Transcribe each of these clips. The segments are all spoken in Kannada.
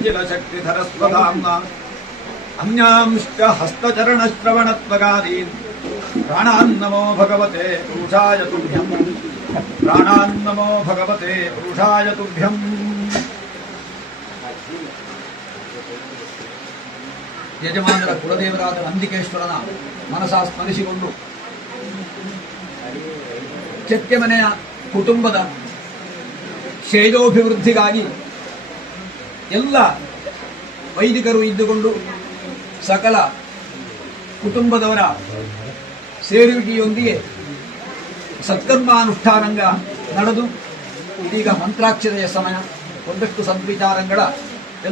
ಅಖಿಲ ಶಕ್ತಿಧರಸ್ವಧಾಮ್ನ ಅನ್ಯಾಂಶ್ಚ ಹಸ್ತಚರಣಶ್ರವಣತ್ವಗಾದೀನ್ ಪ್ರಾಣಾನ್ನಮೋ ಭಗವತೆ ಪುರುಷಾಯ ತುಭ್ಯಂ ಪ್ರಾಣಾನ್ನಮೋ ಭಗವತೆ ಪುರುಷಾಯ ತುಭ್ಯಂ. ಯಜಮಾನರ ಕುಲದೇವರಾದ ನಂದಿಕೇಶ್ವರನ ಮನಸಾ ಸ್ಮರಿಸಿಕೊಂಡು ಚಕ್ಕೆಮನೆಯ ಕುಟುಂಬದ ಶ್ರೇಯೋಭಿವೃದ್ಧಿಗಾಗಿ ಎಲ್ಲ ವೈದಿಕರು ಇದ್ದುಕೊಂಡು ಸಕಲ ಕುಟುಂಬದವರ ಸೇರುವಿಕೆಯೊಂದಿಗೆ ಸತ್ಕರ್ಮಾನುಷ್ಠಾನಂಗ ನಡೆದು ಇದೀಗ ಮಂತ್ರಾಕ್ಷತೆಯ ಸಮಯ. ಒಂದಷ್ಟು ಸದ್ವಿಚಾರಗಳ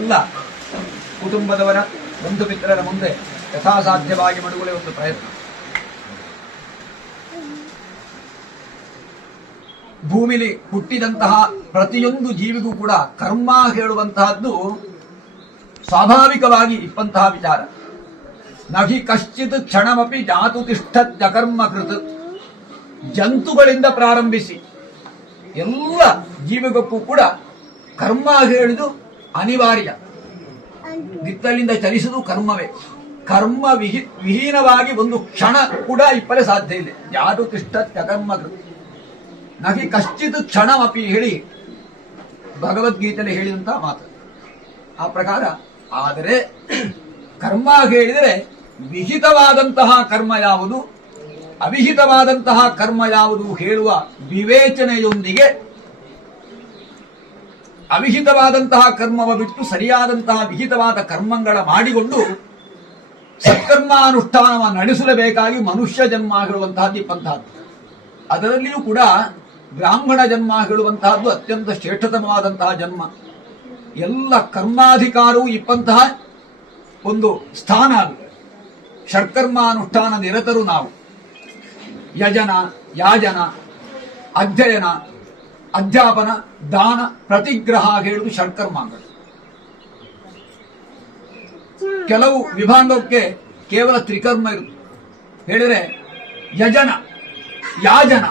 ಎಲ್ಲ ಕುಟುಂಬದವರ ಬಂಧು ಮಿತ್ರರ ಮುಂದೆ ಯಥಾಸಾಧ್ಯವಾಗಿ ಮಾಡುವುದೇ ಒಂದು ಪ್ರಯತ್ನ. ಭೂಮಿಲಿ ಹುಟ್ಟಿದಂತಹ ಪ್ರತಿಯೊಂದು ಜೀವಿಗೂ ಕೂಡ ಕರ್ಮ ಹೇಳುವಂತಹದ್ದು ಸ್ವಾಭಾವಿಕವಾಗಿ ಇಪ್ಪಂತಹ ವಿಚಾರ. ನಹಿ ಕಶ್ಚಿತ್ ಕ್ಷಣಮಪಿ ಜಾತು ತಿಷ್ಠತ್ ಅಕರ್ಮ ಕೃತ್. ಜಂತುಗಳಿಂದ ಪ್ರಾರಂಭಿಸಿ ಎಲ್ಲ ಜೀವಿಗಕ್ಕೂ ಕೂಡ ಕರ್ಮ ಹೇಳಿದು ಅನಿವಾರ್ಯ. ದಿತ್ತಲಿಂದ ಚಲಿಸುವುದು ಕರ್ಮವೇ. ಕರ್ಮ ವಿಹೀನವಾಗಿ ಒಂದು ಕ್ಷಣ ಕೂಡ ಇಪ್ಪಲೆ ಸಾಧ್ಯ ಇದೆ. ಜಾತು ತಿಷ್ಠತ್ ಅಕರ್ಮ ಕೃತ್ ನಹಿ ಕಶ್ಚಿತ್ ಕ್ಷಣಮಪಿ ಹೇಳಿ ಭಗವದ್ಗೀತೆಯಲ್ಲಿ ಹೇಳಿದಂತಹ ಮಾತು. ಆ ಪ್ರಕಾರ ಆದರೆ ಕರ್ಮ ಹೇಳಿದರೆ ವಿಹಿತವಾದಂತಹ ಕರ್ಮ ಯಾವುದು, ಅವಿಹಿತವಾದಂತಹ ಕರ್ಮ ಯಾವುದು ಹೇಳುವ ವಿವೇಚನೆಯೊಂದಿಗೆ ಅವಿಹಿತವಾದಂತಹ ಕರ್ಮವ ಬಿಟ್ಟು ಸರಿಯಾದಂತಹ ವಿಹಿತವಾದ ಕರ್ಮಗಳ ಮಾಡಿಕೊಂಡು ಸತ್ಕರ್ಮಾನುಷ್ಠಾನವ ನಡೆಸಲೇಬೇಕಾಗಿ ಮನುಷ್ಯ ಜನ್ಮ ಹೇಳುವಂತಹದ್ದು ಇಪ್ಪಂತಹದ್ದು. ಅದರಲ್ಲಿಯೂ ಕೂಡ ಬ್ರಾಹ್ಮಣ ಜನ್ಮ ಹೇಳುವಂತಹದ್ದು ಅತ್ಯಂತ ಶ್ರೇಷ್ಠತಮವಾದಂತಹ ಜನ್ಮ. ಎಲ್ಲ ಕರ್ಮಾಧಿಕಾರವೂ ಇಪ್ಪಂತಹ ಒಂದು ಸ್ಥಾನ. ಅದು ಷಟ್ಕರ್ಮಾನುಷ್ಠಾನ ನಿರತರು ನಾವು. ಯಜನ, ಯಾಜನ, ಅಧ್ಯಯನ, ಅಧ್ಯಾಪನ, ದಾನ, ಪ್ರತಿಗ್ರಹ ಹೇಳುವುದು ಷಟ್ಕರ್ಮಾಂಗಗಳು. ಕೆಲವು ವಿಭಾಗಕ್ಕೆ ಕೇವಲ ತ್ರಿಕರ್ಮ ಇರುತ್ತೆ. ಹೇಳಿದರೆ ಯಜನ, ಯಾಜನ,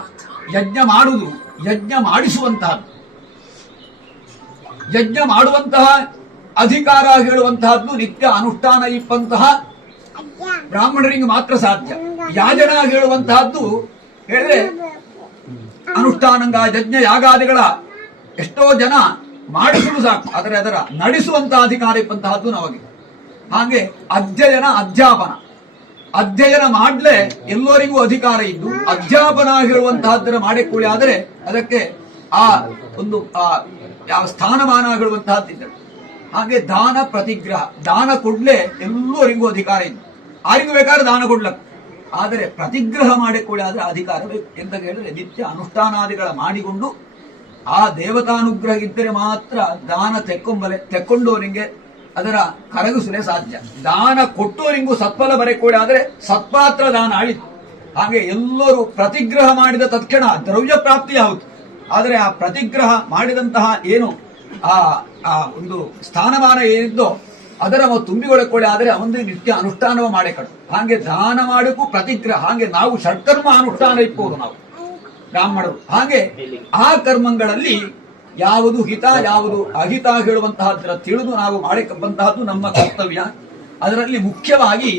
ಯಜ್ಞ ಮಾಡುವುದು, ಯಜ್ಞ ಮಾಡಿಸುವಂತಹದ್ದು. ಯಜ್ಞ ಮಾಡುವಂತಹ ಅಧಿಕಾರ ಹೇಳುವಂತಹದ್ದು ನಿತ್ಯ ಅನುಷ್ಠಾನ ಇಪ್ಪಂತಹ ಬ್ರಾಹ್ಮಣರಿಗೆ ಮಾತ್ರ ಸಾಧ್ಯ. ಯಾಜನ ಹೇಳುವಂತಹದ್ದು ಹೇಳಿದ್ರೆ ಅನುಷ್ಠಾನಂಗ ಯಜ್ಞ ಯಾಗಾದಿಗಳ ಎಷ್ಟೋ ಜನ ಮಾಡಿಸಲು ಸಾಕು, ಆದರೆ ಅದರ ನಡೆಸುವಂತಹ ಅಧಿಕಾರ ಇಪ್ಪಂತಹದ್ದು ನಮಗೆ. ಹಾಗೆ ಅಧ್ಯಯನ, ಅಧ್ಯಾಪನ. ಅಧ್ಯಯನ ಮಾಡ್ಲೆ ಎಲ್ಲರಿಗೂ ಅಧಿಕಾರ ಇದ್ದು ಅಧ್ಯಾಪನ ಹೇಳುವಂತಹದ್ದನ್ನು ಮಾಡಿಕೊಳ್ಳಿ, ಆದರೆ ಅದಕ್ಕೆ ಆ ಒಂದು ಯಾವ ಸ್ಥಾನಮಾನ ಹೇಳುವಂತಹದ್ದಿದ್ದ. ಹಾಗೆ ದಾನ, ಪ್ರತಿಗ್ರಹ. ದಾನ ಕೊಡ್ಲೆ ಎಲ್ಲರಿಗೂ ಅಧಿಕಾರ ಇದ್ದು, ಯಾರಿಗೂ ಬೇಕಾದ್ರೆ ದಾನ ಕೊಡ್ಲಕ್ಕ, ಆದರೆ ಪ್ರತಿಗ್ರಹ ಮಾಡಿಕೊಳ್ಳಿ ಆದ್ರೆ ಅಧಿಕಾರ ಬೇಕು. ಎಂತ ಹೇಳಿದ್ರೆ ನಿತ್ಯ ಅನುಷ್ಠಾನಾದಿಗಳ ಮಾಡಿಕೊಂಡು ಆ ದೇವತಾನುಗ್ರಹ ಇದ್ದರೆ ಮಾತ್ರ ದಾನ ತೆಕ್ಕೊಂಡವರಿಗೆ ಅದರ ಕರಗಿಸಲೇ ಸಾಧ್ಯ. ದಾನ ಕೊಟ್ಟೋರಿಂಗೂ ಸತ್ಫಲ ಬರೆಕೊಳ್ಳಿ ಆದ್ರೆ ಸತ್ಪಾತ್ರ ದಾನ ಆಳಿತು. ಹಾಗೆ ಎಲ್ಲರೂ ಪ್ರತಿಗ್ರಹ ಮಾಡಿದ ತಕ್ಷಣ ದ್ರವ್ಯ ಪ್ರಾಪ್ತಿ ಆಯಿತು. ಆದರೆ ಆ ಪ್ರತಿಗ್ರಹ ಮಾಡಿದಂತಹ ಏನು ಆ ಒಂದು ಸ್ಥಾನಮಾನ ಏನಿದ್ದೋ ಅದರ ತುಂಬಿಕೊಳ್ಳಿ ಆದರೆ ಅವನು ನಿತ್ಯ ಅನುಷ್ಠಾನವ ಮಾಡಿಕೊಂಡು. ಹಾಗೆ ದಾನ ಮಾಡಕ್ಕೂ ಪ್ರತಿಗ್ರಹ. ಹಾಗೆ ನಾವು ಷಟ್ಕರ್ಮ ಅನುಷ್ಠಾನ ಇಪ್ಪವರು ನಾವು ಬ್ರಾಹ್ಮಣರು. ಹಾಗೆ ಆ ಕರ್ಮಗಳಲ್ಲಿ ಯಾವುದು ಹಿತ ಯಾವುದು ಅಹಿತ ಹೇಳುವಂತಹದ್ರ ತಿಳಿದು ನಾವು ಮಾಡಿಕೊಂಡಂತಹದ್ದು ನಮ್ಮ ಕರ್ತವ್ಯ. ಅದರಲ್ಲಿ ಮುಖ್ಯವಾಗಿ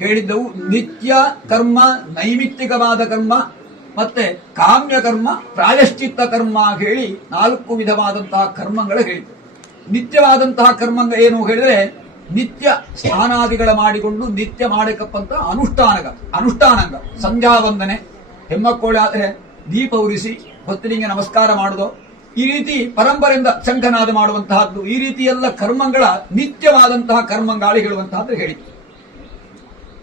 ಹೇಳಿದ್ದವು ನಿತ್ಯ ಕರ್ಮ, ನೈಮಿತ್ತಿಕವಾದ ಕರ್ಮ, ಮತ್ತೆ ಕಾಮ್ಯ ಕರ್ಮ, ಪ್ರಾಯಶ್ಚಿತ್ತ ಕರ್ಮ ಹೇಳಿ 4 ವಿಧವಾದಂತಹ ಕರ್ಮಗಳು ಹೇಳಿದ್ದು. ನಿತ್ಯವಾದಂತಹ ಕರ್ಮ ಏನು ಹೇಳಿದ್ರೆ ನಿತ್ಯ ಸ್ನಾನಾದಿಗಳ ಮಾಡಿಕೊಂಡು ನಿತ್ಯ ಮಾಡಕಪ್ಪಂತ ಅನುಷ್ಠಾನಂಗ. ಸಂಧ್ಯಾ ವಂದನೆ, ಹೆಮ್ಮಕ್ಕೋಳೆ ಆದರೆ ದೀಪ ಉರಿಸಿ ಹೊತ್ತಲಿಂಗೆ ನಮಸ್ಕಾರ ಮಾಡುವುದು, ಈ ರೀತಿ ಪರಂಪರೆಯಿಂದ ಶಂಖನಾದ ಮಾಡುವಂತಹದ್ದು, ಈ ರೀತಿ ಎಲ್ಲ ಕರ್ಮಗಳ ನಿತ್ಯವಾದಂತಹ ಕರ್ಮಗಾಳಿ ಹೇಳುವಂತಹದ್ದು ಹೇಳಿತು.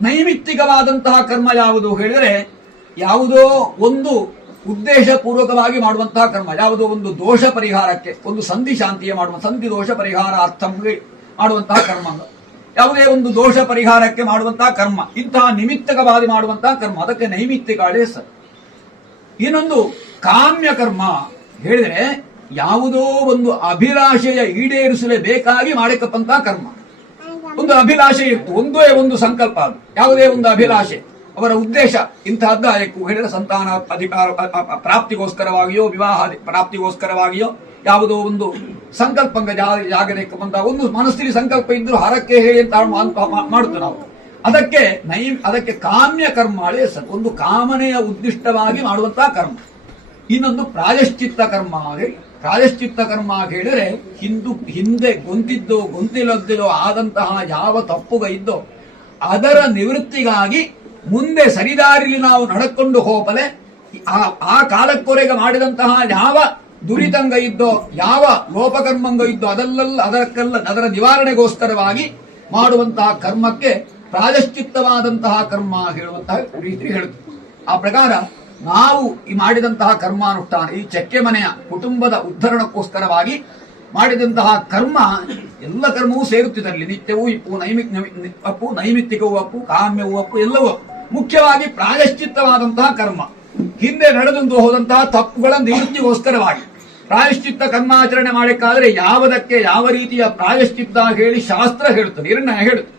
ನೈಮಿತ್ತಿಕವಾದಂತಹ ಕರ್ಮ ಯಾವುದು ಹೇಳಿದರೆ ಯಾವುದೋ ಒಂದು ಉದ್ದೇಶ ಪೂರ್ವಕವಾಗಿ ಮಾಡುವಂತಹ ಕರ್ಮ, ಯಾವುದೋ ಒಂದು ದೋಷ ಪರಿಹಾರಕ್ಕೆ, ಒಂದು ಸಂಧಿ ಶಾಂತಿಯ ಮಾಡುವ ಸಂಧಿ ದೋಷ ಪರಿಹಾರ ಅರ್ಥ ಮಾಡುವಂತಹ ಕರ್ಮ, ಯಾವುದೇ ಒಂದು ದೋಷ ಪರಿಹಾರಕ್ಕೆ ಮಾಡುವಂತಹ ಕರ್ಮ, ಇಂತಹ ನಿಮಿತ್ತಕವಾದಿ ಮಾಡುವಂತಹ ಕರ್ಮ, ಅದಕ್ಕೆ ನೈಮಿತ್ತಿಕಾಳೆ ಹೆಸರು. ಇನ್ನೊಂದು ಕಾಮ್ಯ ಕರ್ಮ ಹೇಳಿದ್ರೆ ಯಾವುದೋ ಒಂದು ಅಭಿಲಾಷೆಯ ಈಡೇರಿಸಲೇಬೇಕಾಗಿ ಮಾಡಿಕಪ್ಪಂತಹ ಕರ್ಮ. ಒಂದು ಅಭಿಲಾಷೆ ಇತ್ತು, ಒಂದೇ ಒಂದು ಸಂಕಲ್ಪ, ಅದು ಯಾವುದೇ ಒಂದು ಅಭಿಲಾಷೆ, ಅವರ ಉದ್ದೇಶ ಇಂತಹದ್ದಾಯಕ್ಕೂ ಹೇಳಿದ್ರೆ ಸಂತಾನ ಅಧಿಕಾರ ಪ್ರಾಪ್ತಿಗೋಸ್ಕರವಾಗಿಯೋ, ವಿವಾಹ ಪ್ರಾಪ್ತಿಗೋಸ್ಕರವಾಗಿಯೋ, ಯಾವುದೋ ಒಂದು ಸಂಕಲ್ಪಂಗ ಜಾಗರೇಕ ಬಂದ ಒಂದು ಮನಸ್ಸಿಗೆ ಸಂಕಲ್ಪ ಇದ್ರು ಹರಕ್ಕೆ ಹೇಳಿ ಅಂತ ಮಾಡುತ್ತೇವೆ ನಾವು. ಅದಕ್ಕೆ ಕಾಮ್ಯ ಕರ್ಮಾಳೆ ಒಂದು ಕಾಮನೆಯ ಉದ್ದಿಷ್ಟವಾಗಿ ಮಾಡುವಂತಹ ಕರ್ಮ. ಇನ್ನೊಂದು ಪ್ರಾಯಶ್ಚಿತ್ತ ಕರ್ಮ. ಪ್ರಾಯಶ್ಚಿತ್ತ ಕರ್ಮ ಹೇಳಿದ್ರೆ ಹಿಂದೆ ಗೊಂತಿಲ್ಲದಿಲ್ಲೋ ಆದಂತಹ ಯಾವ ತಪ್ಪುಗ ಇದ್ದೋ ಅದರ ನಿವೃತ್ತಿಗಾಗಿ ಮುಂದೆ ಸರಿದಾರಿಲಿ ನಾವು ನಡ್ಕೊಂಡು ಹೋಗಲೆ ಆ ಕಾಲಕ್ಕೊರೆಗೆ ಮಾಡಿದಂತಹ ಯಾವ ದುರಿತಂಗ ಇದ್ದೋ ಯಾವ ಲೋಪಕರ್ಮಂಗ ಇದ್ದೋ ಅದರ ನಿವಾರಣೆಗೋಸ್ಕರವಾಗಿ ಮಾಡುವಂತಹ ಕರ್ಮಕ್ಕೆ ಪ್ರಾಯಶ್ಚಿತ್ತವಾದಂತಹ ಕರ್ಮ ಹೇಳುವಂತಹ ರೀತಿ ಹೇಳುತ್ತೆ. ಆ ಪ್ರಕಾರ ನಾವು ಈ ಮಾಡಿದಂತಹ ಕರ್ಮಾನುಷ್ಠಾನ ಈ ಚಕ್ಕೆ ಮನೆಯ ಕುಟುಂಬದ ಉದ್ಧರಣಕ್ಕೋಸ್ಕರವಾಗಿ ಮಾಡಿದಂತಹ ಕರ್ಮ ಎಲ್ಲ ಕರ್ಮವೂ ಸೇರುತ್ತಿದ್ದಲ್ಲಿ ನಿತ್ಯವೂ ಅಪ್ಪು ನೈಮಿತ್ತಿಕವೂ ಅಪ್ಪು ಕಾಮ್ಯವೂ ಅಪ್ಪು ಎಲ್ಲವೂ ಮುಖ್ಯವಾಗಿ ಪ್ರಾಯಶ್ಚಿತ್ತವಾದಂತಹ ಕರ್ಮ ಹಿಂದೆ ನಡೆದು ಹೋದಂತಹ ತಪ್ಪುಗಳ ನಿವೃತ್ತಿಗೋಸ್ಕರವಾಗಿ ಪ್ರಾಯಶ್ಚಿತ್ತ ಕರ್ಮಾಚರಣೆ ಮಾಡಬೇಕಾದ್ರೆ ಯಾವುದಕ್ಕೆ ಯಾವ ರೀತಿಯ ಪ್ರಾಯಶ್ಚಿತ್ತ ಹೇಳಿ ಶಾಸ್ತ್ರ ಹೇಳುತ್ತೆ, ನಿರ್ಣಯ ಹೇಳುತ್ತೆ.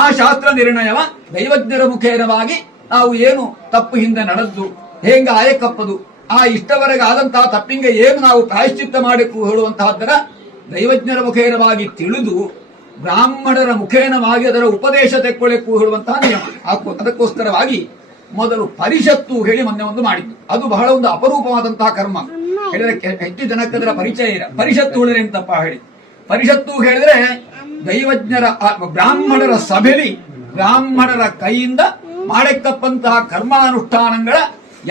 ಆ ಶಾಸ್ತ್ರ ನಿರ್ಣಯವ ದೈವಜ್ಞರ ಮುಖೇನವಾಗಿ ನಾವು ಏನು ತಪ್ಪು ಹಿಂದೆ ನಡೆದ್ದು ಹೇಗೆ ಆಯಕಪ್ಪದು ಆ ಇಷ್ಟವರೆಗೆ ಆದಂತಹ ತಪ್ಪಿಂಗೆ ಏನು ನಾವು ಪ್ರಾಯಶ್ಚಿತ್ತ ಮಾಡಬೇಕು ಹೇಳುವಂತಹದ್ದರ ದೈವಜ್ಞರ ಮುಖೇನವಾಗಿ ತಿಳಿದು ಬ್ರಾಹ್ಮಣರ ಮುಖೇನವಾಗಿ ಅದರ ಉಪದೇಶ ತೆಕ್ಕೊಳ್ಳಿಕ್ಕೂ ಹೇಳುವಂತಹ ನಿಯಮ. ಅದಕ್ಕೋಸ್ಕರವಾಗಿ ಮೊದಲು ಪರಿಷತ್ತು ಹೇಳಿ ಮೊನ್ನೆ ಒಂದು ಮಾಡಿದ್ದು. ಅದು ಬಹಳ ಒಂದು ಅಪರೂಪವಾದಂತಹ ಕರ್ಮ. ಹೇಳಿದ್ರೆ ಹೆಚ್ಚು ಜನಕ್ಕೆ ಅದರ ಪರಿಚಯ ಇಲ್ಲ. ಪರಿಷತ್ತು ಹೇಳಿದ್ರೆ ಎಂತಪ್ಪ ಹೇಳಿ, ಪರಿಷತ್ತು ಹೇಳಿದ್ರೆ ದೈವಜ್ಞರ ಬ್ರಾಹ್ಮಣರ ಸಭೆಯಲ್ಲಿ ಬ್ರಾಹ್ಮಣರ ಕೈಯಿಂದ ಮಾಡಕ್ಕಪ್ಪಂತಹ ಕರ್ಮಾನುಷ್ಠಾನಗಳ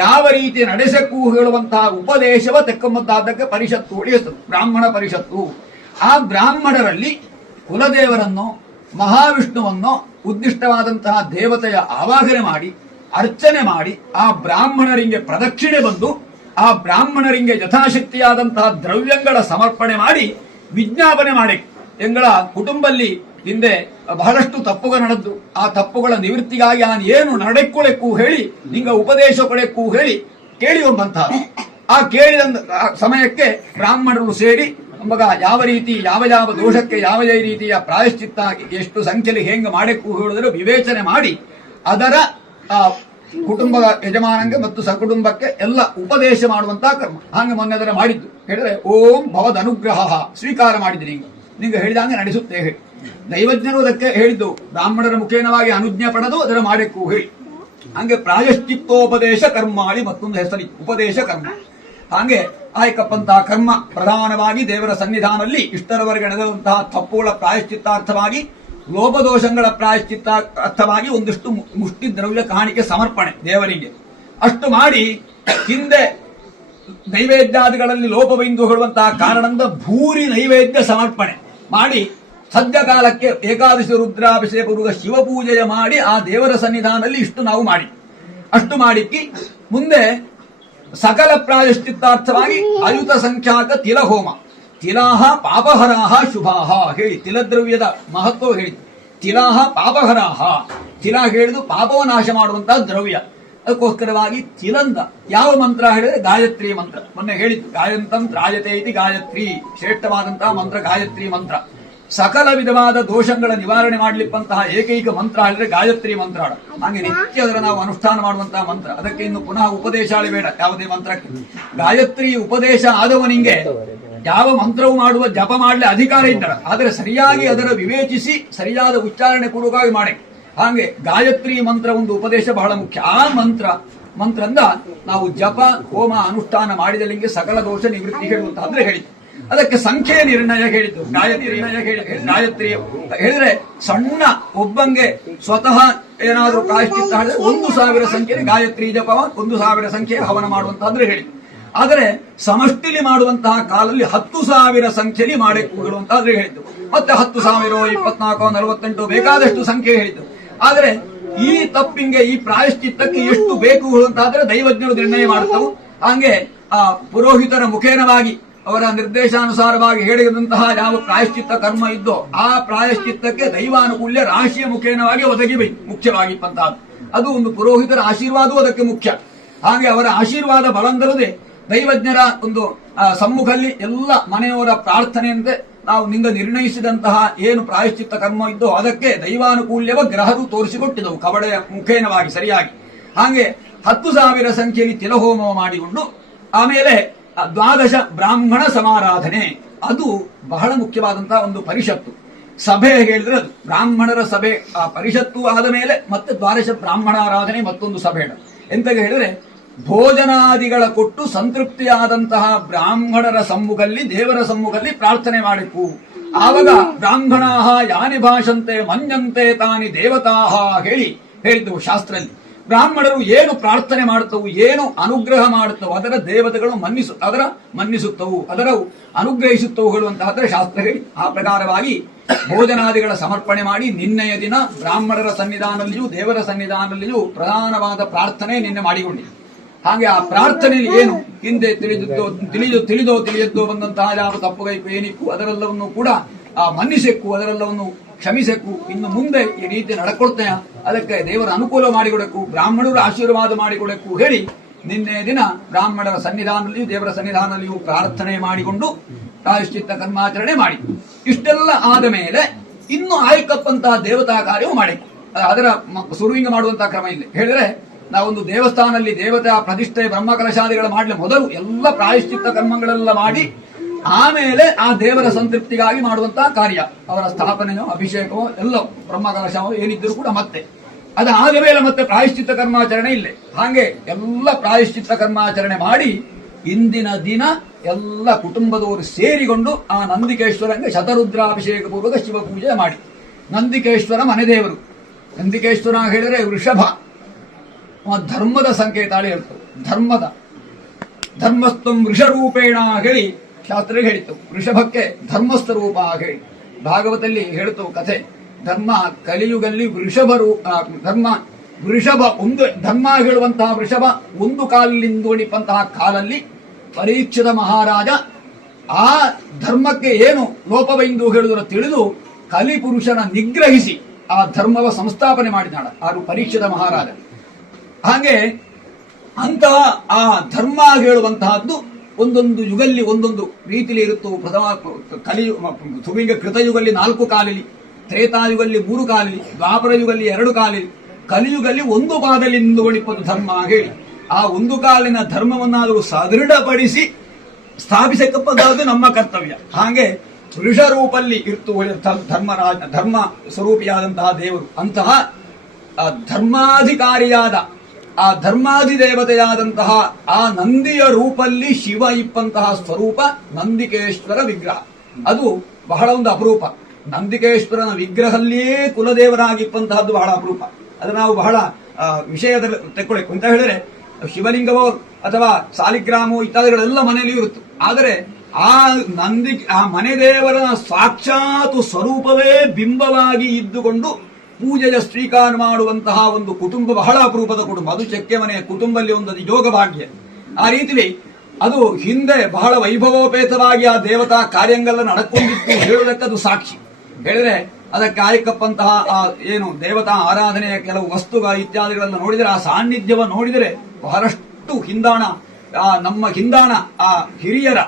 ಯಾವ ರೀತಿ ನಡೆಸಕ್ಕೂ ಹೇಳುವಂತಹ ಉಪದೇಶವ ತೆಕ್ಕೊಂಬಂತಹದ್ದಕ್ಕೆ ಪರಿಷತ್ತು ಉಳಿಯುತ್ತದೆ, ಬ್ರಾಹ್ಮಣ ಪರಿಷತ್ತು. ಆ ಬ್ರಾಹ್ಮಣರಲ್ಲಿ ಕುಲದೇವರನ್ನು ಮಹಾವಿಷ್ಣುವನ್ನು ಉದ್ದಿಷ್ಟವಾದಂತಹ ದೇವತೆಯ ಆವಾಹನೆ ಮಾಡಿ ಅರ್ಚನೆ ಮಾಡಿ ಆ ಬ್ರಾಹ್ಮಣರಿಗೆ ಪ್ರದಕ್ಷಿಣೆ ಬಂದು ಆ ಬ್ರಾಹ್ಮಣರಿಗೆ ಯಥಾಶಕ್ತಿಯಾದಂತಹ ದ್ರವ್ಯಗಳ ಸಮರ್ಪಣೆ ಮಾಡಿ ವಿಜ್ಞಾಪನೆ ಮಾಡಿ ಎಂಗಳ ಕುಟುಂಬದಲ್ಲಿ ಹಿಂದೆ ಬಹಳಷ್ಟು ತಪ್ಪುಗಳು ನಡೆದ್ದು ಆ ತಪ್ಪುಗಳ ನಿವೃತ್ತಿಗಾಗಿ ನಾನು ಏನು ನಡೆಕೊಳೆಕ್ಕೂ ಹೇಳಿ ನಿಂಗ ಉಪದೇಶ ಕೊಳೆಕ್ಕೂ ಹೇಳಿ ಕೇಳಿಯುವಂತಹ ಆ ಕೇಳಿದ ಸಮಯಕ್ಕೆ ಬ್ರಾಹ್ಮಣರು ಸೇರಿ ಮಗ ಯಾವ ರೀತಿ ಯಾವ ದೋಷಕ್ಕೆ ಯಾವ ರೀತಿಯ ಪ್ರಾಯಶ್ಚಿತ್ತ ಎಷ್ಟು ಸಂಖ್ಯೆಯಲ್ಲಿ ಹೆಂಗೆ ಮಾಡಕ್ಕೂ ಹೇಳಿದ್ರೆ ವಿವೇಚನೆ ಮಾಡಿ ಅದರ ಕುಟುಂಬದ ಯಜಮಾನಂಗೆ ಮತ್ತು ಸಕುಟುಂಬಕ್ಕೆ ಎಲ್ಲ ಉಪದೇಶ ಮಾಡುವಂತಹ ಕರ್ಮ. ಹಾಗೆ ಮೊನ್ನೆ ಅದರ ಮಾಡಿದ್ದು ಹೇಳಿದ್ರೆ ಓಂ ಭವದ್ ಅನುಗ್ರಹ ಸ್ವೀಕಾರ ಮಾಡಿದ್ರಿ ನಿಂಗೆ ಹೇಳಿದಂಗೆ ನಡೆಸುತ್ತೆ ಹೇಳಿ ದೈವಜ್ಞರು ಅದಕ್ಕೆ ಹೇಳಿದ್ದು ಬ್ರಾಹ್ಮಣರ ಮುಖೇನವಾಗಿ ಅನುಜ್ಞೆ ಪಡೆದು ಅದರ ಮಾಡಕ್ಕೂ ಹೇಳಿ. ಹಂಗೆ ಪ್ರಾಯಶ್ಚಿತ್ತೋಪದೇಶ ಕರ್ಮಾಳಿ ಮತ್ತೊಂದು ಹೆಸರಿತ್ತು, ಉಪದೇಶ ಕರ್ಮ. ಹಾಗೆ ಆಯ್ಕಪ್ಪಂತಹ ಕರ್ಮ ಪ್ರಧಾನವಾಗಿ ದೇವರ ಸನ್ನಿಧಾನದಲ್ಲಿ ಇಷ್ಟರವರೆಗೆ ನಡೆದಂತಹ ತಪ್ಪುಗಳ ಪ್ರಾಯಶ್ಚಿತ್ತಾರ್ಥವಾಗಿ ಲೋಪದೋಷಗಳ ಪ್ರಾಯಶ್ಚಿತ್ತಾರ್ಥವಾಗಿ ಒಂದಿಷ್ಟು ಮುಷ್ಟಿ ದ್ರವ್ಯ ಕಾಣಿಕೆ ಸಮರ್ಪಣೆ ದೇವರಿಗೆ ಅಷ್ಟು ಮಾಡಿ ಹಿಂದೆ ನೈವೇದ್ಯಾದಿಗಳಲ್ಲಿ ಲೋಪವೆಂದು ಹೇಳುವಂತಹ ಕಾರಣದಿಂದ ಭೂರಿ ನೈವೇದ್ಯ ಸಮರ್ಪಣೆ ಮಾಡಿ ಸದ್ಯ ಕಾಲಕ್ಕೆ ಏಕಾದಶಿ ರುದ್ರಾಭಿಷೇಕ ಪೂರ್ವ ಶಿವಪೂಜೆಯ ಮಾಡಿ ಆ ದೇವರ ಸನ್ನಿಧಾನದಲ್ಲಿ ಇಷ್ಟು ನಾವು ಮಾಡಿ ಅಷ್ಟು ಮಾಡಿಕ್ಕಿ ಮುಂದೆ ಸಕಲ ಪ್ರಾಯಶ್ಚಿತ್ತಾರ್ಥವಾಗಿ ಅಯುತ ಸಂಖ್ಯಾಕ ತಿಲಹೋಮ ತಿಲಾಹ ಪಾಪಹರಾಹ ಶುಭಾಹ ಹೇಳಿ ತಿಲದ್ರವ್ಯದ ಮಹತ್ವ ಹೇಳಿ ತಿಲಾಹ ಪಾಪಹರಾಹ ತಿಲ ಹೇಳಿದು ಪಾಪವ ನಾಶ ಮಾಡುವಂತಹ ದ್ರವ್ಯ. ಅದಕ್ಕೋಸ್ಕರವಾಗಿ ತಿಲಂದ ಯಾವ ಮಂತ್ರ ಹೇಳಿದ್ರೆ ಗಾಯತ್ರಿ ಮಂತ್ರ. ಮೊನ್ನೆ ಹೇಳಿದ್ದು ಗಾಯಂತಂ ತ್ರಾಯತೆ ಇತಿ ಗಾಯತ್ರಿ, ಶ್ರೇಷ್ಠವಾದಂತಹ ಮಂತ್ರ ಗಾಯತ್ರಿ ಮಂತ್ರ. ಸಕಲ ವಿಧವಾದ ದೋಷಗಳ ನಿವಾರಣೆ ಮಾಡಲಿಕ್ಕಂತಹ ಏಕೈಕ ಮಂತ್ರ ಹೇಳಿದ್ರೆ ಗಾಯತ್ರಿ ಮಂತ್ರ. ಹಾಗೆ ನಿತ್ಯ ಅದರ ನಾವು ಅನುಷ್ಠಾನ ಮಾಡುವಂತಹ ಮಂತ್ರ. ಅದಕ್ಕೆ ಇನ್ನು ಪುನಃ ಉಪದೇಶಾಳಿ ಬೇಡ ಯಾವುದೇ ಮಂತ್ರಕ್ಕೆ. ಗಾಯತ್ರಿ ಉಪದೇಶ ಆದವನಿಗೆ ಯಾವ ಮಂತ್ರವು ಮಾಡುವ ಜಪ ಮಾಡಲಿ ಅಧಿಕಾರ ಇದ್ದಾರೆ, ಆದರೆ ಸರಿಯಾಗಿ ಅದರ ವಿವೇಚಿಸಿ ಸರಿಯಾದ ಉಚ್ಚಾರಣೆ ಪೂರ್ವಕವಾಗಿ ಮಾಡಿ. ಹಾಗೆ ಗಾಯತ್ರಿ ಮಂತ್ರ ಒಂದು ಉಪದೇಶ ಬಹಳ ಮುಖ್ಯ. ಆ ಮಂತ್ರಂದ ನಾವು ಜಪ ಹೋಮ ಅನುಷ್ಠಾನ ಮಾಡಿದಲ್ಲಿಗೆ ಸಕಲ ದೋಷ ನಿವೃತ್ತಿ ಹೇಳುವಂತ ಅಂದ್ರೆ ಹೇಳಿದ್ದು. ಅದಕ್ಕೆ ಸಂಖ್ಯೆಯ ನಿರ್ಣಯ ಹೇಳಿದ್ದು ಗಾಯತ್ರಿ ಹೇಳಿದ್ರೆ ಸಣ್ಣ ಒಬ್ಬಂಗೆ ಸ್ವತಃ ಏನಾದರೂ ಪ್ರಾಯಶ್ಚಿತ್ತ ಹೇಳಿದ್ರೆ 1000 ಸಂಖ್ಯೆಯಲ್ಲಿ ಗಾಯತ್ರಿ ಜಪ 1000 ಸಂಖ್ಯೆ ಹವನ ಮಾಡುವಂತ ಅಂದ್ರೆ ಹೇಳಿದ್ದು. ಆದರೆ ಸಮಷ್ಟಿಲಿ ಮಾಡುವಂತಹ ಕಾಲದಲ್ಲಿ 10,000 ಸಂಖ್ಯೆಯಲ್ಲಿ ಮಾಡಬೇಕು ಹೇಳುವಂತಾದ್ರೆ ಹೇಳಿದ್ದು. ಮತ್ತೆ 10,000 24 48 ಬೇಕಾದಷ್ಟು ಸಂಖ್ಯೆ ಹೇಳಿದ್ದು. ಆದರೆ ಈ ತಪ್ಪಿಂಗೆ ಈ ಪ್ರಾಯಶ್ಚಿತ್ತಕ್ಕೆ ಎಷ್ಟು ಬೇಕು ಹೇಳುವಂತಾದ್ರೆ ದೈವಜ್ಞರು ನಿರ್ಣಯ ಮಾಡುತ್ತವು. ಹಾಗೆ ಆ ಪುರೋಹಿತರ ಮುಖೇನವಾಗಿ ಅವರ ನಿರ್ದೇಶಾನುಸಾರವಾಗಿ ಹೇಳಿದಂತಹ ಯಾವ ಪ್ರಾಯಶ್ಚಿತ್ತ ಕರ್ಮ ಇದ್ದೋ ಆ ಪ್ರಾಯಶ್ಚಿತ್ತಕ್ಕೆ ದೈವಾನುಕೂಲ್ಯ ರಾಶಿಯ ಮುಖೇನವಾಗಿ ಒದಗಿಬೇಕು. ಮುಖ್ಯವಾಗಿ ಅದು ಒಂದು ಪುರೋಹಿತರ ಆಶೀರ್ವಾದವೂ ಅದಕ್ಕೆ ಮುಖ್ಯ. ಹಾಗೆ ಅವರ ಆಶೀರ್ವಾದ ಬಲಂದರದೆ ದೈವಜ್ಞರ ಒಂದು ಸಮ್ಮುಖದಲ್ಲಿ ಎಲ್ಲ ಮನೆಯವರ ಪ್ರಾರ್ಥನೆಯಂತೆ ನಾವು ನಿಂಗ ನಿರ್ಣಯಿಸಿದಂತಹ ಏನು ಪ್ರಾಯಶ್ಚಿತ್ತ ಕರ್ಮ ಇದ್ದೋ ಅದಕ್ಕೆ ದೈವಾನುಕೂಲ್ಯವ ಗ್ರಹರು ತೋರಿಸಿಕೊಟ್ಟಿದ್ದವು ಕವಡೆಯ ಮುಖೇನವಾಗಿ ಸರಿಯಾಗಿ. ಹಾಗೆ 10,000 ಸಂಖ್ಯೆಯಲ್ಲಿ ತಿಲಹೋಮ ಮಾಡಿಕೊಂಡು ಆಮೇಲೆ ದ್ವಾದಶ ಬ್ರಾಹ್ಮಣ ಸಮಾರಾಧನೆ ಅದು ಬಹಳ ಮುಖ್ಯವಾದಂತಹ ಒಂದು ಪರಿಷತ್ತು. ಸಭೆ ಹೇಳಿದ್ರೆ ಅದು ಬ್ರಾಹ್ಮಣರ ಸಭೆ, ಆ ಪರಿಷತ್ತು ಆದ ಮೇಲೆ ಮತ್ತೆ ದ್ವಾದಶ ಬ್ರಾಹ್ಮಣಾರಾಧನೆ ಮತ್ತೊಂದು ಸಭೆ. ಎಂತ ಹೇಳಿದ್ರೆ ಭೋಜನಾದಿಗಳ ಕೊಟ್ಟು ಸಂತೃಪ್ತಿಯಾದಂತಹ ಬ್ರಾಹ್ಮಣರ ಸಮ್ಮುಖಲ್ಲಿ, ದೇವರ ಸಮ್ಮುಖಲ್ಲಿ ಪ್ರಾರ್ಥನೆ ಮಾಡಬೇಕು. ಆವಾಗ ಬ್ರಾಹ್ಮಣಾ ಯಾನಿ ಭಾಷಂತೆ ಮನ್ಯಂತೆ ತಾನಿ ದೇವತಾಹ ಹೇಳಿದ್ದವು ಶಾಸ್ತ್ರದಲ್ಲಿ. ಬ್ರಾಹ್ಮಣರು ಏನು ಪ್ರಾರ್ಥನೆ ಮಾಡುತ್ತವು, ಏನು ಅನುಗ್ರಹ ಮಾಡುತ್ತವು, ಅದರ ದೇವತೆಗಳು ಮನ್ನಿಸುತ್ತವು, ಅದರ ಅನುಗ್ರಹಿಸುತ್ತವು ಹೇಳುವಂತಹ ಶಾಸ್ತ್ರ ಹೇಳಿ. ಆ ಪ್ರಕಾರವಾಗಿ ಭೋಜನಾದಿಗಳ ಸಮರ್ಪಣೆ ಮಾಡಿ ನಿನ್ನೆಯ ದಿನ ಬ್ರಾಹ್ಮಣರ ಸನ್ನಿಧಾನದಲ್ಲಿಯೂ ದೇವರ ಸನ್ನಿಧಾನದಲ್ಲಿಯೂ ಪ್ರಧಾನವಾದ ಪ್ರಾರ್ಥನೆ ನಿನ್ನೆ ಮಾಡಿಕೊಂಡಿದೆ. ಹಾಗೆ ಆ ಪ್ರಾರ್ಥನೆಯಲ್ಲಿ ಏನು ಹಿಂದೆ ತಿಳಿಯದ್ದೋ ಬಂದಂತಹ ಯಾವ ತಪ್ಪುಗೈಪು ಏನಿಕ್ಕು ಅದರೆಲ್ಲವನ್ನು ಕೂಡ ಮನ್ನಿಸೆಕ್ಕು, ಅದರೆಲ್ಲವನ್ನು ಕ್ಷಮಿಸೆಕ್ಕು. ಇನ್ನು ಮುಂದೆ ಈ ರೀತಿ ನಡ್ಕೊಳ್ತೇನೆ, ಅದಕ್ಕೆ ದೇವರ ಅನುಕೂಲ ಮಾಡಿಕೊಡಬೇಕು, ಬ್ರಾಹ್ಮಣರು ಆಶೀರ್ವಾದ ಮಾಡಿಕೊಡಬೇಕು ಹೇಳಿ ನಿನ್ನೆ ದಿನ ಬ್ರಾಹ್ಮಣರ ಸನ್ನಿಧಾನದಲ್ಲಿಯೂ ದೇವರ ಸನ್ನಿಧಾನದಲ್ಲಿಯೂ ಪ್ರಾರ್ಥನೆ ಮಾಡಿಕೊಂಡು ಪ್ರಾಯಶ್ಚಿತ್ತ ಕರ್ಮಾಚರಣೆ ಮಾಡಿ. ಇಷ್ಟೆಲ್ಲ ಆದ ಮೇಲೆ ಇನ್ನು ಆಯ್ಕಪ್ಪಂತಹ ದೇವತಾ ಕಾರ್ಯವು ಮಾಡಿ ಅದರ ಸುರುವಿಂಗ ಮಾಡುವಂತಹ ಕ್ರಮ ಇಲ್ಲ. ಹೇಳಿದ್ರೆ ನಾವೊಂದು ದೇವಸ್ಥಾನದಲ್ಲಿ ದೇವತಾ ಪ್ರತಿಷ್ಠೆ ಬ್ರಹ್ಮಕಲಶಾದಿಗಳ ಮಾಡಲಿ ಮೊದಲು ಎಲ್ಲ ಪ್ರಾಯಶ್ಚಿತ್ತ ಕರ್ಮಗಳೆಲ್ಲ ಮಾಡಿ ಆಮೇಲೆ ಆ ದೇವರ ಸಂತೃಪ್ತಿಗಾಗಿ ಮಾಡುವಂತಹ ಕಾರ್ಯ, ಅವರ ಸ್ಥಾಪನೆಯೋ ಅಭಿಷೇಕವೋ ಎಲ್ಲ ಬ್ರಹ್ಮಕಲಶವೋ ಏನಿದ್ದರೂ ಕೂಡ ಮತ್ತೆ ಅದಾದ ಮೇಲೆ ಮತ್ತೆ ಪ್ರಾಯಶ್ಚಿತ್ತ ಕರ್ಮಾಚರಣೆ ಇಲ್ಲೇ. ಹಾಗೆ ಎಲ್ಲ ಪ್ರಾಯಶ್ಚಿತ್ತ ಕರ್ಮಾಚರಣೆ ಮಾಡಿ ಇಂದಿನ ದಿನ ಎಲ್ಲ ಕುಟುಂಬದವರು ಸೇರಿಕೊಂಡು ಆ ನಂದಿಕೇಶ್ವರಂಗೆ ಶತರುದ್ರಾಭಿಷೇಕ ಪೂರ್ವಕ ಶಿವ ಪೂಜೆ ಮಾಡಿ. ನಂದಿಕೇಶ್ವರ ಮನೆ ದೇವರು. ನಂದಿಕೇಶ್ವರ ಹೇಳಿದ್ರೆ ವೃಷಭ ಧರ್ಮದ ಸಂಕೇತ ಹೇಳ್ತವೆ. ಧರ್ಮಸ್ಥಂ ವೃಷರೂಪೇಣ ಹೇಳಿ ಶಾಸ್ತ್ರ ಹೇಳಿತು. ವೃಷಭಕ್ಕೆ ಧರ್ಮಸ್ಥ ರೂಪ ಹೇಳಿ ಭಾಗವತಲ್ಲಿ ಹೇಳುತ್ತವು ಕಥೆ. ಧರ್ಮ ಕಲಿಯುಗಲ್ಲಿ ವೃಷಭ ಒಂದು ಧರ್ಮ ಹೇಳುವಂತಹ ವೃಷಭ ಒಂದು ಕಾಲಿನಿಂದ ಒಣಿಪಂತಹ ಕಾಲಲ್ಲಿ ಪರೀಕ್ಷಿತ ಮಹಾರಾಜ ಆ ಧರ್ಮಕ್ಕೆ ಏನು ಲೋಪವೆಂದು ಹೇಳುವುದರ ತಿಳಿದು ಕಲಿಪುರುಷನ ನಿಗ್ರಹಿಸಿ ಆ ಧರ್ಮವ ಸಂಸ್ಥಾಪನೆ ಮಾಡಿದಾಳ ಆರು ಪರೀಕ್ಷಿತ ಮಹಾರಾಜ. ಹಾಗೆ ಅಂತಹ ಆ ಧರ್ಮ ಹೇಳುವಂತಹದ್ದು ಒಂದೊಂದು ಯುಗಲ್ಲಿ ಒಂದೊಂದು ರೀತಿಯಲ್ಲಿ ಇರುತ್ತವೆ. ಪ್ರಥಮ ಸುವಿಂಗ ಕೃತಯುಗಲ್ಲಿ 4 ಕಾಲಿಲಿ, ತ್ರೇತಾಯುಗಲ್ಲಿ 3 ಕಾಲಿಲಿ, ದ್ವಾಪರ ಯುಗಲ್ಲಿ 2 ಕಾಲಿಲಿ, ಕಲಿಯುಗಲ್ಲಿ 1 ಪಾದದಲ್ಲಿ ನಿಂತುಕೊಂಡಿಪ್ಪದು ಧರ್ಮ ಹೇಳಿ ಆ 1 ಕಾಲಿನ ಧರ್ಮವನ್ನಾದರೂ ಸದೃಢಪಡಿಸಿ ಸ್ಥಾಪಿಸಕ್ಕಪ್ಪದಾದ್ದು ನಮ್ಮ ಕರ್ತವ್ಯ. ಹಾಗೆ ವೃಷರೂಪಲ್ಲಿ ಇರ್ತು ಧರ್ಮ ಸ್ವರೂಪಿಯಾದಂತಹ ದೇವರು. ಅಂತಹ ಧರ್ಮಾಧಿಕಾರಿಯಾದ ಆ ಧರ್ಮಾಧಿದೇವತೆಯಾದಂತಹ ಆ ನಂದಿಯ ರೂಪಲ್ಲಿ ಶಿವ ಇಪ್ಪಂತಹ ಸ್ವರೂಪ ನಂದಿಕೇಶ್ವರ ವಿಗ್ರಹ. ಅದು ಬಹಳ ಒಂದು ಅಪರೂಪ. ನಂದಿಕೇಶ್ವರನ ವಿಗ್ರಹಲ್ಲಿಯೇ ಕುಲದೇವರಾಗಿಪ್ಪಂತಹದ್ದು ಬಹಳ ಅಪರೂಪ. ಅದು ನಾವು ಬಹಳ ವಿಷಯದಲ್ಲಿ ತೆಕ್ಕೊಳ್ಬೇಕು ಅಂತ ಹೇಳಿದ್ರೆ ಶಿವಲಿಂಗವೋ ಅಥವಾ ಸಾಲಿಗ್ರಾಮೋ ಇತ್ಯಾದಿಗಳೆಲ್ಲ ಮನೆಯಲ್ಲಿ ಇರುತ್ತೆ. ಆದರೆ ಆ ಮನೆ ದೇವರ ಸಾಕ್ಷಾತ್ ಸ್ವರೂಪವೇ ಬಿಂಬವಾಗಿ ಇದ್ದುಕೊಂಡು ಪೂಜೆಯ ಸ್ವೀಕಾರ ಮಾಡುವಂತಹ ಒಂದು ಕುಟುಂಬ ಬಹಳ ಅಪರೂಪದ ಕುಟುಂಬ. ಅದು ಚಕ್ಕೆ ಮನೆಯ ಕುಟುಂಬದಲ್ಲಿ ಒಂದು ಯೋಗ ಭಾಗ್ಯ. ಆ ರೀತಿಯಲ್ಲಿ ಅದು ಹಿಂದೆ ಬಹಳ ವೈಭವೋಪೇತವಾಗಿ ಆ ದೇವತಾ ಕಾರ್ಯಂಗಲ್ಲ ನಡ್ಕೊಂಡಿತ್ತು ಹೇಳುವುದಕ್ಕದು ಸಾಕ್ಷಿ. ಹೇಳಿದ್ರೆ ಅದಕ್ಕೆ ಆಯ್ಕಪ್ಪಂತಹ ಆ ಏನು ದೇವತಾ ಆರಾಧನೆಯ ಕೆಲವು ವಸ್ತುಗಳ ಇತ್ಯಾದಿಗಳನ್ನು ನೋಡಿದರೆ ಆ ಸಾನ್ನಿಧ್ಯವನ್ನು ನೋಡಿದರೆ ಬಹಳಷ್ಟು ನಮ್ಮ ಹಿಂದಾಣ ಆ ಹಿರಿಯರ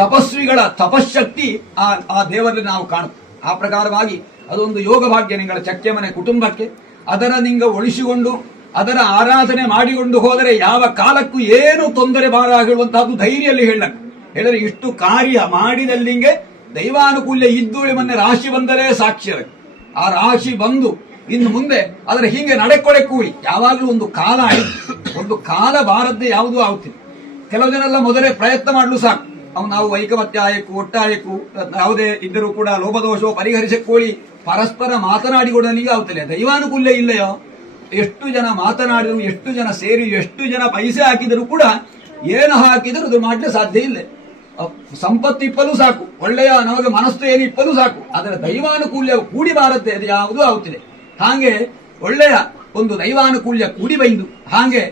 ತಪಸ್ವಿಗಳ ತಪಶಕ್ತಿ ಆ ದೇವರಲ್ಲಿ ನಾವು ಕಾಣುತ್ತೆ. ಆ ಪ್ರಕಾರವಾಗಿ ಅದೊಂದು ಯೋಗ ಭಾಗ್ಯ ನಿಂಗಳ ಚಕ್ಕೆ ಮನೆ ಕುಟುಂಬಕ್ಕೆ. ಅದರ ನಿಂಗ ಉಳಿಸಿಕೊಂಡು ಅದರ ಆರಾಧನೆ ಮಾಡಿಕೊಂಡು ಹೋದರೆ ಯಾವ ಕಾಲಕ್ಕೂ ಏನು ತೊಂದರೆ ಬಾರಾಗಿರುವಂತಹದ್ದು ಧೈರ್ಯಲ್ಲಿ ಹೇಳಿದ್ರೆ ಇಷ್ಟು ಕಾರ್ಯ ಮಾಡಿದಲ್ಲಿಂಗೆ ದೈವಾನುಕೂಲ್ಯ ಇದ್ದುಳಿ ಮೊನ್ನೆ ರಾಶಿ ಬಂದರೆ ಸಾಕ್ಷಿ. ಆ ರಾಶಿ ಬಂದು ಇನ್ನು ಮುಂದೆ ಅದರ ಹಿಂಗೆ ನಡೆಕೊಳೆ ಕೂಡಿ ಯಾವಾಗಲೂ ಒಂದು ಕಾಲ ಒಂದು ಕಾಲ ಬಾರದ್ದೇ ಯಾವುದೂ ಆಗುತ್ತಿದೆ. ಕೆಲವು ಜನೆಲ್ಲ ಮೊದಲೇ ಪ್ರಯತ್ನ ಮಾಡಲು ಸಾಕು. ನಾವು ಐಕಮತ್ಯ ಆಯಕು ಒಟ್ಟಾಯಕು ಯಾವುದೇ ಇದ್ದರೂ ಕೂಡ ಲೋಪದೋಷವು ಪರಿಹರಿಸಿಕೊಳ್ಳಿ ಪರಸ್ಪರ ಮಾತನಾಡಿಕೊಡಲಿಗೆ ಆಗುತ್ತಿಲ್ಲ. ದೈವಾನುಕೂಲ್ಯ ಇಲ್ಲಯೋ ಎಷ್ಟು ಜನ ಮಾತನಾಡಿದ್ರು, ಎಷ್ಟು ಜನ ಸೇರಿ, ಎಷ್ಟು ಜನ ಪೈಸೆ ಹಾಕಿದರೂ ಕೂಡ ಏನು ಹಾಕಿದರೂ ಅದು ಮಾಡಲು ಸಾಧ್ಯ ಇಲ್ಲ. ಸಂಪತ್ತು ಇಪ್ಪಲು ಸಾಕು, ಒಳ್ಳೆಯ ನಮಗೆ ಮನಸ್ಸು ಏನು ಇಪ್ಪಲು ಸಾಕು, ಅದರ ದೈವಾನುಕೂಲ್ಯ ಕೂಡಿ ಬಾರತ್ತೆ ಅದು ಯಾವುದೂ ಆಗುತ್ತಿದೆ. ಹಾಗೆ ಒಳ್ಳೆಯ ಒಂದು ದೈವಾನುಕೂಲ್ಯ ಕೂಡಿ ಬೈದು ಹಾಗೆ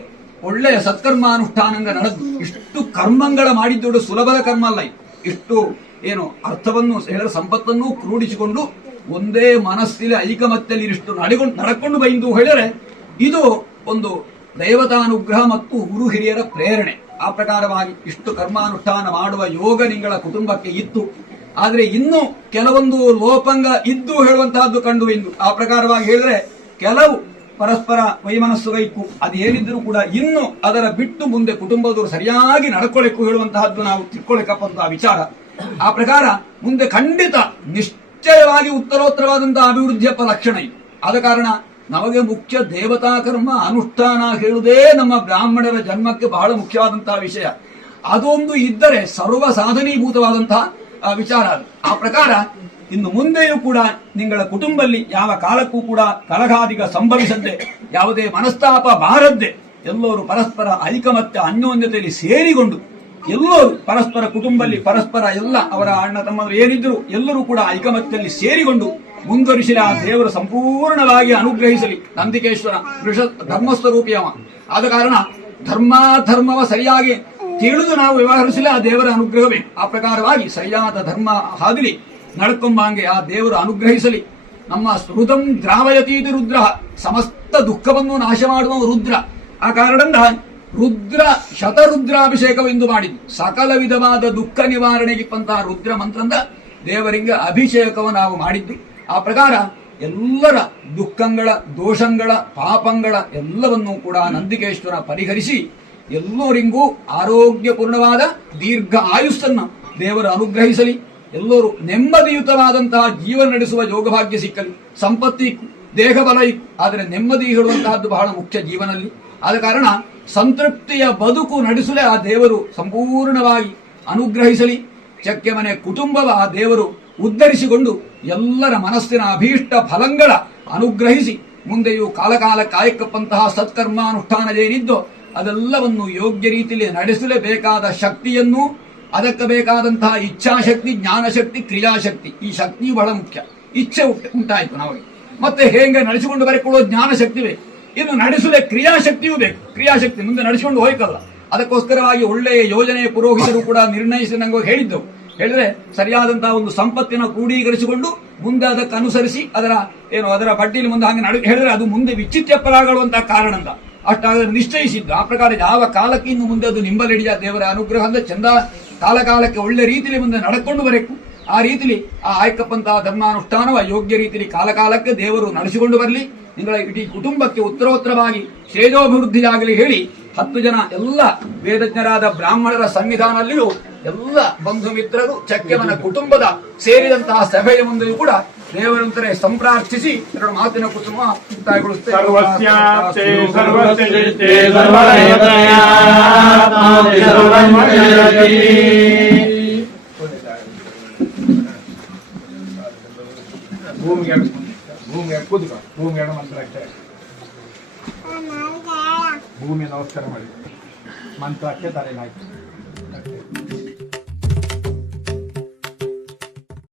ಒಳ್ಳೆಯ ಸತ್ಕರ್ಮಾನುಷ್ಠಾನಂಗ ನಡೆದು ಇಷ್ಟು ಕರ್ಮಗಳ ಮಾಡಿದ್ದು ಸುಲಭದ ಕರ್ಮ ಅಲ್ಲ. ಇಷ್ಟು ಏನು ಅರ್ಥವನ್ನು ಹೇಳಿದ ಸಂಪತ್ತನ್ನು ಕ್ರೋಢಿಸಿಕೊಂಡು ಒಂದೇ ಮನಸ್ಸಿನ ಐಕಮತ್ಯಲ್ಲಿ ಇಷ್ಟು ನಡ್ಕೊಂಡು ಬೈದು ಹೇಳಿದರೆ ಇದು ಒಂದು ದೈವತಾನುಗ್ರಹ ಮತ್ತು ಗುರು ಹಿರಿಯರ ಪ್ರೇರಣೆ. ಆ ಪ್ರಕಾರವಾಗಿ ಇಷ್ಟು ಕರ್ಮಾನುಷ್ಠಾನ ಮಾಡುವ ಯೋಗ ನಿಂಗಳ ಕುಟುಂಬಕ್ಕೆ ಇತ್ತು. ಆದರೆ ಇನ್ನು ಕೆಲವೊಂದು ಲೋಪಂಗ ಇದ್ದು ಹೇಳುವಂತಹದ್ದು ಕಂಡು ಇಂದು. ಆ ಪ್ರಕಾರವಾಗಿ ಹೇಳಿದ್ರೆ ಕೆಲವು ಪರಸ್ಪರ ವೈಮನಸ್ಸುಗೈಕು ಅದು ಏನಿದ್ರು ಕೂಡ ಇನ್ನು ಅದರ ಬಿಟ್ಟು ಮುಂದೆ ಕುಟುಂಬದವರು ಸರಿಯಾಗಿ ನಡ್ಕೊಳಕ್ಕೂ ಹೇಳುವಂತಹದ್ದು ನಾವು ತಿಳ್ಕೊಳಕಪ್ಪಂತಹ ವಿಚಾರ. ಆ ಪ್ರಕಾರ ಮುಂದೆ ಖಂಡಿತ ನಿಶ್ಚಯವಾಗಿ ಉತ್ತರೋತ್ತರವಾದಂತಹ ಅಭಿವೃದ್ಧಿಯ ಲಕ್ಷಣ ಇದು. ಆದ ಕಾರಣ ನಮಗೆ ಮುಖ್ಯ ದೇವತಾ ಕರ್ಮ ಅನುಷ್ಠಾನ ಹೇಳುವುದೇ ನಮ್ಮ ಬ್ರಾಹ್ಮಣರ ಜನ್ಮಕ್ಕೆ ಬಹಳ ಮುಖ್ಯವಾದಂತಹ ವಿಷಯ. ಅದೊಂದು ಇದ್ದರೆ ಸರ್ವ ಸಾಧನೀಭೂತವಾದಂತಹ ವಿಚಾರ ಅದು. ಆ ಪ್ರಕಾರ ಇನ್ನು ಮುಂದೆಯೂ ಕೂಡ ನಿಗಳ ಕುಟುಂಬದಲ್ಲಿ ಯಾವ ಕಾಲಕ್ಕೂ ಕೂಡ ಕಲಘಾದಿಗ ಸಂಭವಿಸದ್ದೆ, ಯಾವುದೇ ಮನಸ್ತಾಪ ಬಾರದ್ದೆ, ಎಲ್ಲರೂ ಪರಸ್ಪರ ಐಕಮತ್ಯ ಅನ್ಯೋನ್ಯತೆಯಲ್ಲಿ ಸೇರಿಕೊಂಡು ಎಲ್ಲರೂ ಪರಸ್ಪರ ಕುಟುಂಬದಲ್ಲಿ ಪರಸ್ಪರ ಎಲ್ಲ ಅವರ ಅಣ್ಣ ತಮ್ಮರು ಏನಿದ್ರು ಎಲ್ಲರೂ ಕೂಡ ಐಕಮತ್ಯದಲ್ಲಿ ಸೇರಿಕೊಂಡು ಮುಂದುವರಿಸಲಿ. ಆ ದೇವರು ಸಂಪೂರ್ಣವಾಗಿ ಅನುಗ್ರಹಿಸಲಿ. ನಂದಿಕೇಶ್ವರ ಧರ್ಮಸ್ವರೂಪಿಯವ. ಆದ ಕಾರಣ ಧರ್ಮವ ಸರಿಯಾಗಿ ತಿಳಿದು ನಾವು ವ್ಯವಹರಿಸಲಿ. ಆ ದೇವರ ಅನುಗ್ರಹವೇ. ಆ ಪ್ರಕಾರವಾಗಿ ಸರಿಯಾದ ಧರ್ಮ ಹಾದಿಲಿ ನಡ್ಕೊಂಬಂಗೆ ಆ ದೇವರು ಅನುಗ್ರಹಿಸಲಿ. ನಮ್ಮ ಹೃದಂ ದ್ರಾವಯತೀತಿ ರುದ್ರ, ಸಮಸ್ತ ದುಃಖವನ್ನು ನಾಶ ಮಾಡುವ ರುದ್ರ. ಆ ಕಾರಣದಿಂದ ರುದ್ರ ಶತರುದ್ರಾಭಿಷೇಕವೆಂದು ಮಾಡಿದ್ದು ಸಕಲ ವಿಧವಾದ ದುಃಖ ನಿವಾರಣೆಗಿಪ್ಪಂತಹ ರುದ್ರ ಮಂತ್ರದ ದೇವರಿಗೆ ಅಭಿಷೇಕವನ್ನು ನಾವು ಮಾಡಿದ್ದು. ಆ ಪ್ರಕಾರ ಎಲ್ಲರ ದುಃಖಗಳ ದೋಷಗಳ ಪಾಪಗಳ ಎಲ್ಲವನ್ನೂ ಕೂಡ ನಂದಿಕೇಶ್ವರ ಪರಿಹರಿಸಿ ಎಲ್ಲರಿಗೂ ಆರೋಗ್ಯಪೂರ್ಣವಾದ ದೀರ್ಘ ಆಯುಸ್ಸನ್ನು ದೇವರು ಅನುಗ್ರಹಿಸಲಿ. ಎಲ್ಲರೂ ನೆಮ್ಮದಿಯುತವಾದಂತಹ ಜೀವನ ನಡೆಸುವ ಯೋಗಭಾಗ್ಯ ಸಿಕ್ಕಲಿ. ಸಂಪತ್ತಿ ದೇಹ ಬಲ ಇತ್ತು, ಆದರೆ ನೆಮ್ಮದಿ ಹೇಳುವಂತಹದ್ದು ಬಹಳ ಮುಖ್ಯ ಜೀವನದಲ್ಲಿ. ಆದ ಕಾರಣ ಸಂತೃಪ್ತಿಯ ಬದುಕು ನಡೆಸಲೇ ಆ ದೇವರು ಸಂಪೂರ್ಣವಾಗಿ ಅನುಗ್ರಹಿಸಲಿ. ಚಕ್ಕೆ ಮನೆ ಕುಟುಂಬವ ಆ ದೇವರು ಉದ್ಧರಿಸಿಕೊಂಡು ಎಲ್ಲರ ಮನಸ್ಸಿನ ಅಭೀಷ್ಟ ಫಲಗಳ ಅನುಗ್ರಹಿಸಿ ಮುಂದೆಯೂ ಕಾಲಕಾಲ ಕಾಯಕಪ್ಪಂತಹ ಸತ್ಕರ್ಮಾನುಷ್ಠಾನದೇನಿದ್ದೋ ಅದೆಲ್ಲವನ್ನು ಯೋಗ್ಯ ರೀತಿಯಲ್ಲಿ ನಡೆಸಲೇಬೇಕಾದ ಶಕ್ತಿಯನ್ನು, ಅದಕ್ಕೆ ಬೇಕಾದಂತಹ ಇಚ್ಛಾಶಕ್ತಿ, ಜ್ಞಾನಶಕ್ತಿ, ಕ್ರಿಯಾಶಕ್ತಿ, ಈ ಶಕ್ತಿ ಬಹಳ ಮುಖ್ಯ. ಇಚ್ಛೆ ಉಂಟಾಯಿತು ನಮಗೆ, ಮತ್ತೆ ಹೇಗೆ ನಡೆಸಿಕೊಂಡು ಬರೆಕೊಳ್ಳೋ ಜ್ಞಾನಶಕ್ತಿ ಬೇಕು. ಇನ್ನು ನಡೆಸಲೇ ಕ್ರಿಯಾಶಕ್ತಿಯೂ ಬೇಕು. ಕ್ರಿಯಾಶಕ್ತಿ ಮುಂದೆ ನಡೆಸಿಕೊಂಡು ಹೋಯ್ಕಲ್ಲ. ಅದಕ್ಕೋಸ್ಕರವಾಗಿ ಒಳ್ಳೆಯ ಯೋಜನೆ ಪುರೋಹಿತರು ಕೂಡ ನಿರ್ಣಯಿಸಿ ನಂಗೆ ಹೇಳಿದ್ದವು. ಹೇಳಿದ್ರೆ ಸರಿಯಾದಂತಹ ಒಂದು ಸಂಪತ್ತಿನ ಕ್ರೋಢೀಕರಿಸಿಕೊಂಡು ಮುಂದೆ ಅದಕ್ಕೆ ಅನುಸರಿಸಿ ಅದರ ಬಡ್ಡಿಲಿ ಮುಂದೆ ಹಂಗೆ ಹೇಳಿದ್ರೆ ಅದು ಮುಂದೆ ವಿಚಿತ್ರಪರಾಗುವಂತಹ ಕಾರಣ ಅಂತ ಅಷ್ಟಾದ್ರೆ ನಿಶ್ಚಯಿಸಿದ್ದು. ಆ ಪ್ರಕಾರ ಯಾವ ಕಾಲಕ್ಕೆ ಇನ್ನು ಮುಂದೆ ಅದು ನಿಂಬಲಿಡಿಯ ದೇವರ ಅನುಗ್ರಹ ಅಂದ್ರೆ ಚಂದ ಕಾಲಕಾಲಕ್ಕೆ ಒಳ್ಳೆ ರೀತಿಯಲ್ಲಿ ಮುಂದೆ ನಡ್ಕೊಂಡು ಬರಬೇಕು. ಆ ರೀತಿಲಿ ಆ ಆಯ್ಕಪ್ಪಂತಹ ಧರ್ಮಾನುಷ್ಠಾನವ ಯೋಗ್ಯ ರೀತಿಯಲ್ಲಿ ಕಾಲಕಾಲಕ್ಕೆ ದೇವರು ನಡೆಸಿಕೊಂಡು ಬರಲಿ. ನಿಗಳ ಇಡೀ ಕುಟುಂಬಕ್ಕೆ ಉತ್ತರೋತ್ತರವಾಗಿ ಶ್ರೇಯೋಭಿವೃದ್ಧಿಯಾಗಲಿ ಹೇಳಿ 10 ಜನ ಎಲ್ಲ ವೇದಜ್ಞರಾದ ಬ್ರಾಹ್ಮಣರ ಸನ್ನಿಧಾನದಲ್ಲಿಯೂ ಎಲ್ಲ ಬಂಧು ಮಿತ್ರರು ಚಕ್ಕೆಮನ ಕುಟುಂಬದ ಸೇರಿದಂತಹ ಸಭೆಯ ಮುಂದೆಯೂ ಕೂಡ ದೇವರಂತರೇ ಸಂಪ್ರಾರ್ಥಿಸಿ 2 ಮಾತಿನ ಕುಟುಂಬ ಮುಕ್ತಾಯಗೊಳಿಸುತ್ತೇವೆ. ಭೂಮಿ ನಮಸ್ಕಾರ ಮಾಡಿ ಮಂತ್ರಕ್ಕೆ ತಲೆಗಾಯ್ತು.